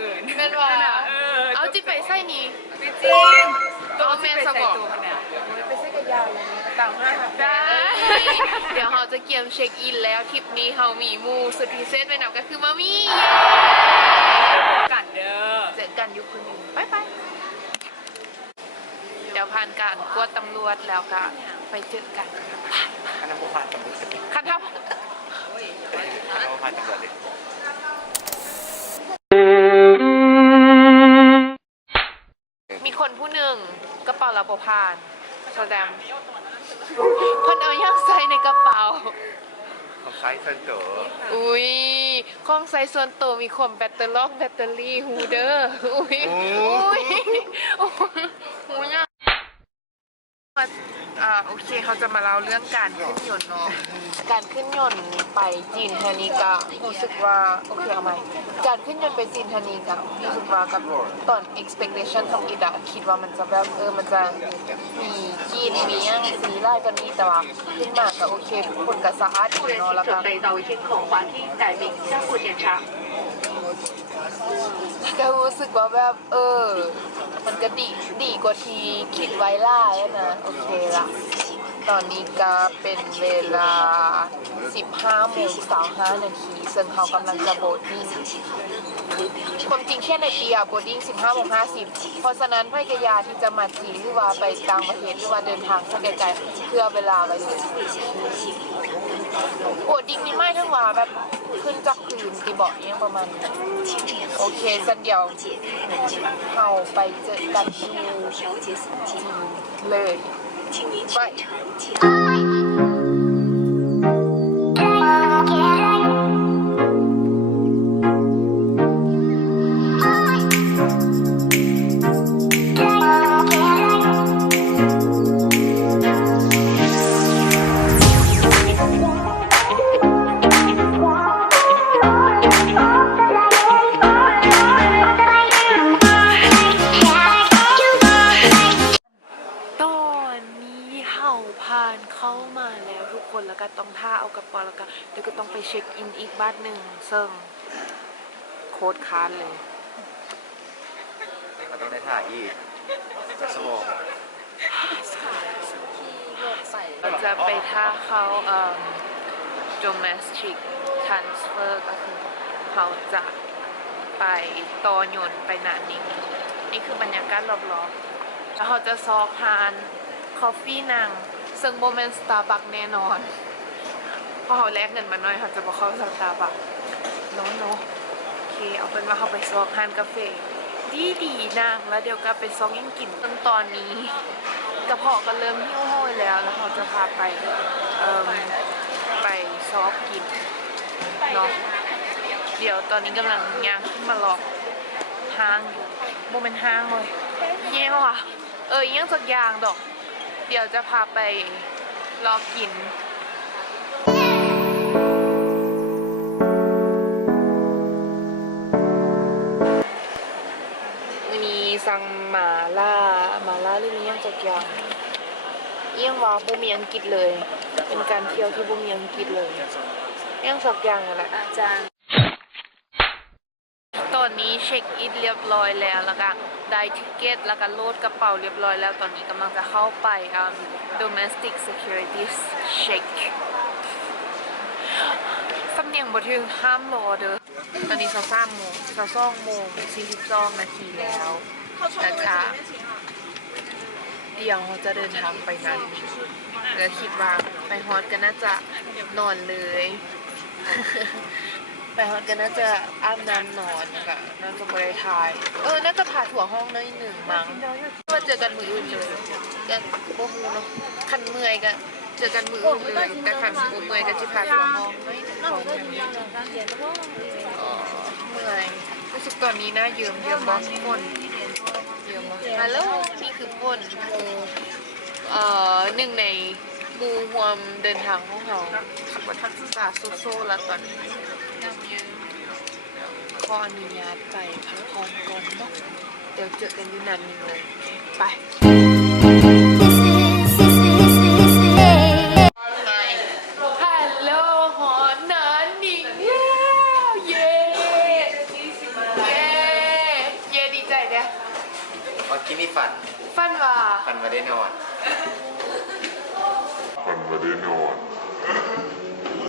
อื่นเป็นว่าเอาจิไปไส้นี้ไปจีนตัวเมนสบอกไปใส่กระยาเลยต่างห้าหักได้เดี๋ยวเราจะเกียมเช็คอินแล้วทริปนี้เรามีมูสุดพิเศษไปหนับก็คือมามี่กันเด้อเจอกันยุคนึงไปเดี๋ยวผ่านการกวดตำรวจแล้วก็ไปเจอกันคณะผู้ผ่านตำรวจคันทับคณะผู้ผ่านตำรวจดิมีคนผู้หนึ่งกระเป๋าเราบ่ผ่านแสดงเพิ่นเอาย่างใส่ในกระเป๋าของไซส์ส่วนตัวอุ้ยของใส่ส่วนตัวมีความแบตเตอรี่แบตเตอรี่ฮูเดอร์อุ้ยหูยากโอเคเขาจะมาเล่าเรื่องการขึ้นยนต์เนาะการขึ้นยนต์ไปจีนแทนิกะรู้สึกว่าโอเคเอาใหม่การขึ้นยนต์ไปจีนแทนิกะรู้สึกว่ากับตอน expectation ของอีดาคิดว่ามันจะแบบมันจะมีจีนมีอย่างสีไล่กันนี่แต่ว่าขึ้นมาก็โอเคทุกคนก็สะอาดดีเนาะแล้วก็ก็รู้สึกว่าแบบมันก็ดีกว่าที่คิดไว้ล่านะโอเคละตอนนี้ก็เป็นเวลา 15:25 นาทีซึ่งเขากำลังจะโบดดิ้งความจริงแค่ในปีโบดดิ้ง 15:50 เพราะฉะนั้นพยายามที่จะมาจีนหรือว่าไปต่างประเทศหรือว่าเดินทางสักไกลๆเพื่อเวลาไว้เลยโบดดิ้งนี่ไม่ทั้งว่าแบบขึ้นจากพื้นที่เบาะนี้ประมาณโอเคสันเดียวเขาไปเจอกันเลยไปผ่านเข้ามาแล้วทุกคนแล้วก็ต้องท่าเอากระเป๋าแล้วก็ต้องไปเช็คอินอีกบ้านหนึ่งซึ่งโคตรค้านเลยก็ต้องได้ถ่ายอีกจะสมองเราจะไปท่าเขาdomestic transfer ก็คือเขาจะไปต่อยนไปนานิงนี่คือบรรยากาศรอบๆแล้วเขาจะซอกทานคอฟฟี่นางซึ่งโมเมนต์สตาร์บัคแน่นอนพอเขาแลกเงินมาหน่อยเขาจะบอกเขาสตาร์บัคโน้โอเคเอาเป็นว่าเขาไปซอกทานกาแฟดีนางแล้วเดี๋ยวก็ไปซอกยิ่งกินตอนนี้กระเพาะก็เริ่มหิ้วห้อยแล้วเขาจะพาไปซอกกินเนาะเดี๋ยวตอนนี้กำลังย่างขึ้นมาหลอกห้างอยู่โมเมนต์ห้างเลยเยี่ยว่ะยังสักอย่างดอกเดี๋ยวจะพาไปรอกินมีสั่งมาล่าหรือมียังสักอย่างว่าบุมีอังกฤษเลยเป็นการเที่ยวที่บุมีอังกฤษเลยยังสักอย่างอะไรอาจารย์ตอนนี้เช็คอินเรียบร้อยแล้วก็ได้ทิเก็ตแล้วก็โหลดกระเป๋าเรียบร้อยแล้วตอนนี้กำลังจะเข้าไปdomestic security check สำเนียงบ่ถึงห้ามรอเด้อตอนนี้22:42 นาทีแล้วนะคะเดี๋ยวเราจะเดินทางไปนั้นแล้วคิดว่าไปฮอตก็น่าจะนอนเลยไปฮอตกันน่าจะอาบน้ำนอนค่ะน่าจะไม่ได้ถ่ายน่าจะผ่าถั่วห้องน้อยหนึ่งมั้งว่าเจอกันมืออื่นเลยยังโมโหเนาะคันเมื่อยก็เจอกันมืออื่นเลยแต่คันเมื่อยก็จะผ่าถั่วห้องน้อยหนึ่งของเมื่อยรู้สึกตอนนี้น่าเยิ้มบอสพ่นเยิ้มฮัลโหลนี่คือพ่นหนึ่งในบูฮวมเดินทางของเราขับรถทักษะโซ่แล้วตอนนี้ขออนุญาตไปพักผ่อนก่อนเนาะเดี๋ยวเจอกันอยู่นานนึงเลยไปฮัลโหลหอนานนิ่งเย้ มื่อกี้นี่ฝัน ฟันว่า ฝันมาได้นอน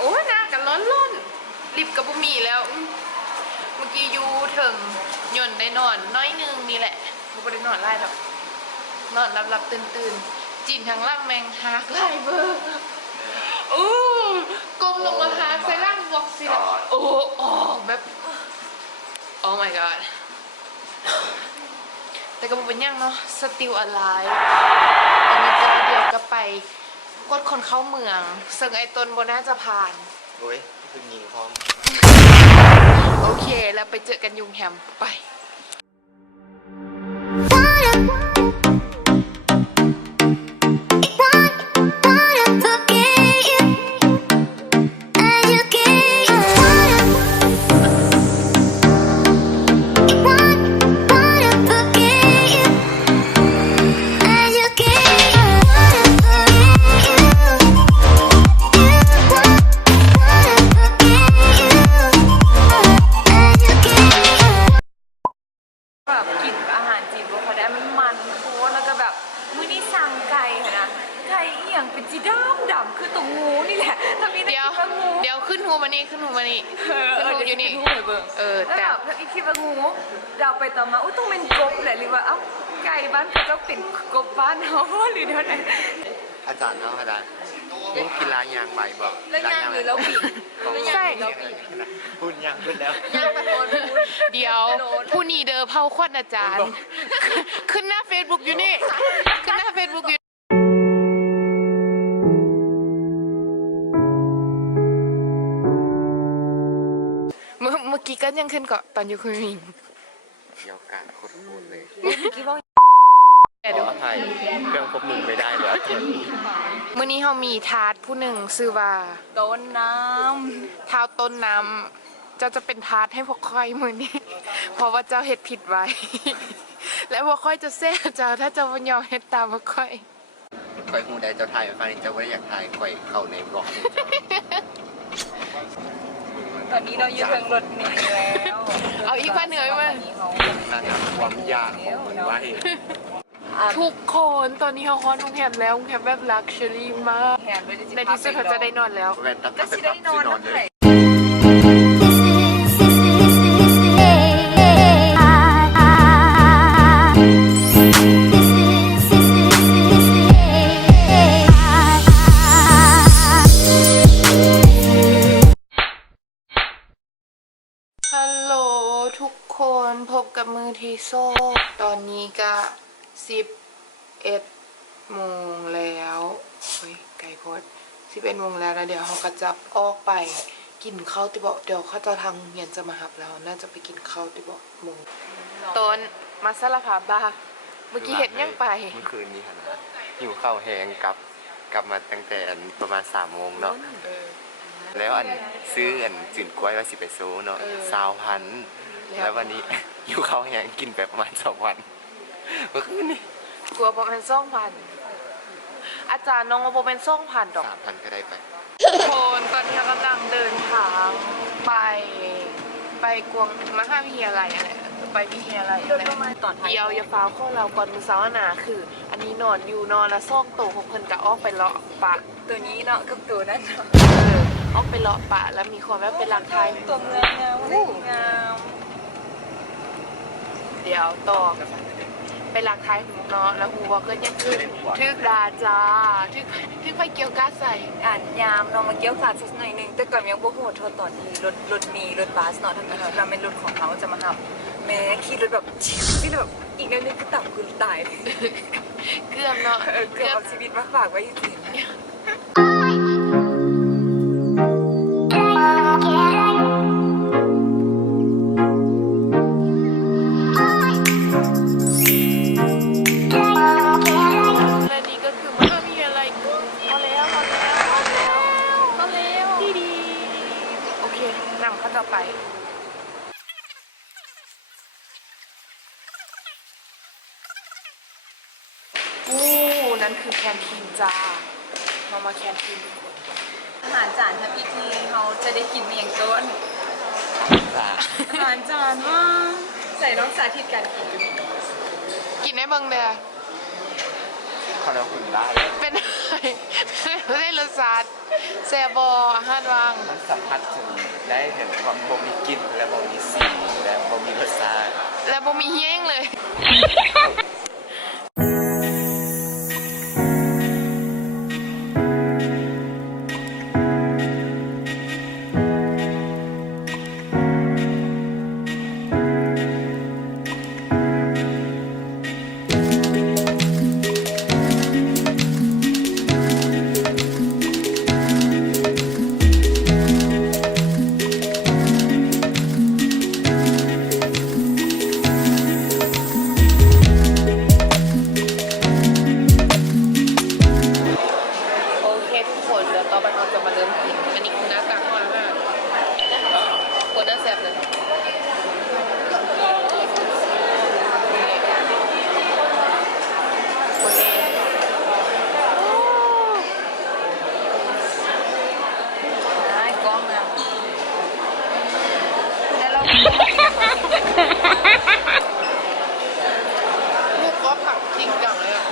โอ้ยหน้ากันร้อนๆลิบกับบุมีแล้วเมื่อกี้ยูถึงหย่นได้นอนน้อยนึงนี่แหละบุได้นอนไล่แบบนอนหลับๆตื่นๆจีนทางล่างแมงหักไล่เบอร์อู้กลมลงมาหาใส่ร่างบอกสิละโอ้โอ้แบบโอ้ my god แต่ก็เป็นยังเนาะ still alive ตอนนี้ก็เดี๋ยวก็ไปกดคนเข้าเมืองซึ่งไอ้ต้นบนน่าจะผ่าน โอ้ยคือยิงพร้อม โอเคแล้วไปเจอกันยุงแฮมไป แบบกินอาหารจีนบ่พอได้มันโคตรแล้วก็แบบมื้อนี้สั่งไก่ค่ะนะไก่อีหยังเป็นจีดำคือตัวงูนี่แหละถ้ามีได้ เดี๋ยว คิดว่างู เดี๋ยวขึ้นหูมานี่ขึ้นหูมานี่ขึ้นหูอยู่นี่ งูเหรอเบิ่ง แล้ว แต่ แบบถ้าอีคิดว่างูเราไปต่อมาอุ้ยต้องเป็นกบแหละหรือว่าเอ้าไก่บ้านเขาจะเป็นกบบ้านเฮาหรือเท่าไหร่ อาจารย์เนาะอาจารย์นี่กีฬายางใหม่บอก แล้วย่างหรือเราปีกแล้วย่างหรือเราปีก พูดยางขึ้นแล้ว ย่างไปโอนไปพูด เดี๋ยวผู้นีเดอเผาควันอาจารย์ ขึ้นหน้า Facebook อยู่นี่ ขึ้นหน้า Facebook อยู่เมื่อกี้ก็ยังขึ้นเกาะตอนอยู่คุณมิง เกี่ยวกันโคตรพูดเลย กี่ว่า แต่ ข ดู ออภัยเครื่องพบมึงไม่ได้เลย มื้อนี้เขามีทาสผู้หนึ่งชื่อว่า ต้นน้ เท้าต้นน้ำเจ้าจะเป็นทาสให้พวกค่อยมือนี้ เพราะว่าเจ้าเฮ็ดผิดไว้ และพวกค่อยจะแซ่เจ้าถ้าเจ้าบ่ยอมเฮ็ดตามพวกค่อย คอยหูได้เจ้าถ่ายฟังเจ้าไม่ได้อยากถ่ายคอยเข้าในบล็อก ำตอนนี้เราอยู่ทางรถเมล์แล้ว เอาอีกว่าเหนื่อยมั้ย นั่นนะความยากของมึงไว้ ทุกคนตอนนี้เขาฮอนโรงแรมแล้วโรงแรมแบบลักชัวรี่มาก แหนด้วย ในที่สุดเขาจะได้นอนแล้ว แว่นตัด ก็สิได้นอนนะ เล ไผ่ ย ฮัลโหลทุกคนพบกับมือทีโซ่ตอนนี้ก็11 โมงแล้วเฮ้ยไก่โพด11 โมงแล้วเดี๋ยวเขาก็จะออกไปกินข้าวติบอกเดี๋ยวเขาจะทางโรงเรียนจะมาหับเราน่าจะไปกินข้าวติบอกโมงต้นมาสารภาพบ้าเมื่อกี้เห็นยังไป เมื่อคืนนี้ค่ะนะหิวข้าวแห้งกลับมาตั้งแต่ประมาณ3 โมงเนาะ เออ แล้วซื้อจืนกล้วยว่าสิไปโซเนาะ 20,000แล้ววันนี้ หิวข้าวแห้งกินไปประมาณ2 วันเมื่อคืนนี้ กลัวประมาณ2,000อาจารย์น้องว่าประมาณ2,000ดอก 3,000ก็ได้ไป ทุกคนตอนนี้เรากำลังเดินทางไปกวงมหาวิทยาลัยอะไรไปวิทยาลัยอะไร ตอนท้าย เดียวอย่าฟ้าวของเราก่อนมือเช้าหนาคือ อันนี้นอนอยู่นอนแล้วซ่องโตของเพิ่นกะออกไปเลาะปะ ตัวนี้เนาะกับตัวนั้น ออกไปเลาะปะแล้วมีความแบบเป็นหลักไทย ตัวเงินงามงาม เดี๋ยวต่อไปหลักไทยหูเนาะแล้วหูบอกก็ยังขึ้นทึกดาจ้าทึกไฟเกี่ยวก้าใส่ อ่านยามเรามาเกี่ยวขาดสักหน่อยนึงแต่ก่อนยังบ่โหดเท่าตอนนี้รถมีรถบัสเนาะทั้งนี้เราเป็นรถของเขาจะมาหับแม้ขี่รถแบบที่แบบอีกนิดนึงก็ต่ำคือตายเลย เกือบเนาะ เกือบเอาชีวิตมาฝากไว้จริง และนี่ก็คือมหาวิทยาลัยพอแล้วดีโอเคนำเขาจะไปนั่นคือแคนทีนจ้าเรามาแคนทีนทุกคน อาหารจานทัพพีทีเขาจะได้กินมาอย่างต้น จ้า อาหารจานว่าใส่น้องสาธิตการกิน กินได้เบิ่งเด้อ เขาแล้วคุณได้ เป็นไงไม่ได้รสชาติแซ่บบอาหารวาง มันสัมผัสถึงได้ถึงความบ่มีกลิ่นและบ่มีสีและบ่มีรสชาติ แล้วบ่มีเฮี้ยงเลย โอเคทุกคนเดี๋ยวต่อไปเราจะมาเริ่มกินอันนี้คือหน้าตาของอาหารคนน่าแซ่บเลยคนนี้ ได้กล้องนะแล้วเรา ลูกก็ผักจริงจังเลยอ่ะ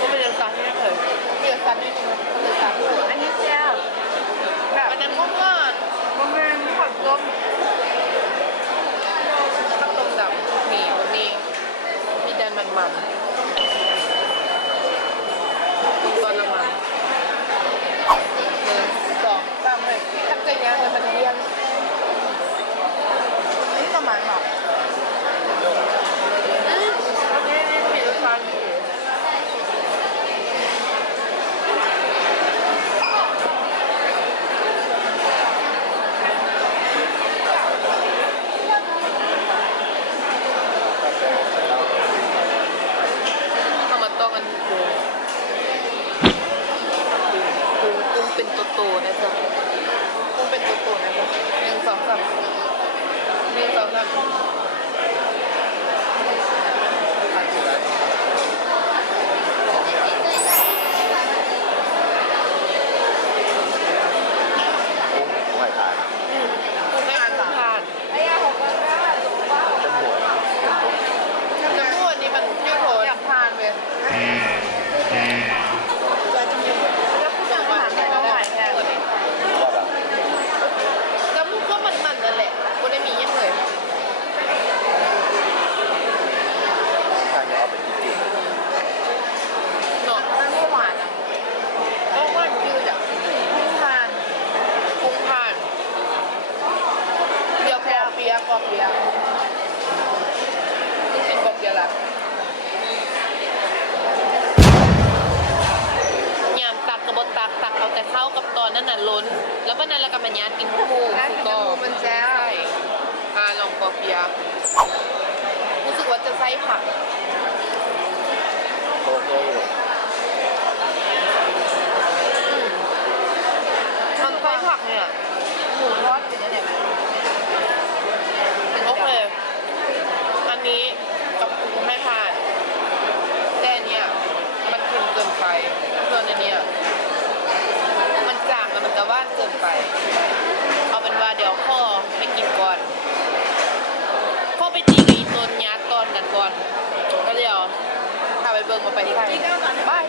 ก็เป็นเรื่องการที่ไม่เคยเรื่องการที่ไม่เคยการที่ อันนี้เจ้าแบบ อันนั้นก็ว่า มันเป็นผักต้ม ข้าวต้มดำมีวันนี้มีแดนมันตอนละมัน1 2 3เลยทำใจงานเลยมันเรียน นี่ประมาณหรอ อันนี้มีรสชาติอยู่เอามาต้มกันกุ้งเป็นโตๆนะจ๊ะกุ้งเป็นโตๆนะจ๊ะ1 2 3 1 2 3 กุ้งกุ้งไข่ทาน กุ้งไม่ผ่าน ไอ้ยาของมันแม่แบบ จมูกเป็นต้ม น้ำมันนี้มันไม่โผล่อยากทานเลย แล้วผู้จัดการให้เราถ่ายแทน ว่าแบบ น้ำมูกก็มันนั่นแหละก็ได้มียังเลย ทางจะเอาไปกินจริง เนาะ มันไม่หวานอ่ะ ก็ว่ายืดอ่ะ ผู้ทาน กุ้งผ่านเบียร์ปอเปียกอเปียนี่กินกอเปียละยามตักกระบตักเอาแต่ข้าวกับตอนนั้นน่ะล้น แล้ววันนั้นเราก็มาญาติกินคู่ แล้วกินน้ำมูมันแซ่บ ใช่ลองกอเปียรู้สึกว่าจะใส่ผัก โอเคอยู่ มันใส่ผักเนี่ย หมูทอดเป็นยังไง โอเค อันนี้กับกุ้งไม่ผ่าน แต่อันเนี่ยมันเค็มเกินไปส่วนอันเนี้ยมันจางแล้วมันจะว่านเกินไป เอาเป็นว่าเดี๋ยวพ่อไปกินก่อน พ่อไปจีกับอีต้นยัดตอนกันก่อนก็เดี๋ยวพาไปเบิ่งมาไปใส่บาย